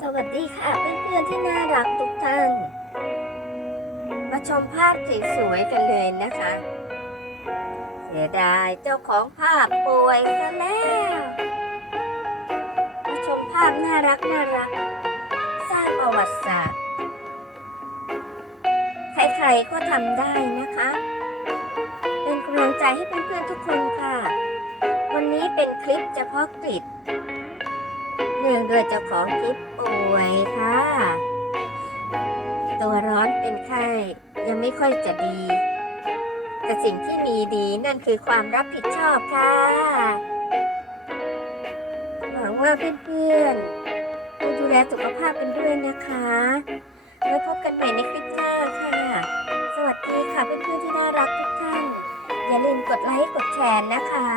สวัสดีค่ะเพื่อนๆที่น่ารักทุกท่าน มาชมภาพสวยๆกันเลยนะคะเสียดายเจ้าของภาพป่วยซะแล้ว มาชมภาพน่ารักน่ารัก สร้างประวัติศาสตร์ ใครๆก็ทำได้นะคะ เป็นกำลังใจให้เพื่อนๆทุกคนค่ะ วันนี้เป็นคลิปเฉพาะกิจ เนื่องด้วยเจ้าของคลิปป่วยค่ะ ตัวร้อนเป็นไข้ยังไม่ค่อยจะดี แต่สิ่งที่มีดีนั่นคือความรับผิดชอบค่ะ หวังว่าเพื่อนๆต้องดูแลสุขภาพกันด้วยนะคะไว้พบกันใหม่ในคลิปหน้าค่ะ สวัสดีค่ะเพื่อนๆที่น่ารักทุกท่าน อย่าลืมกดไลค์กดแชร์นะคะ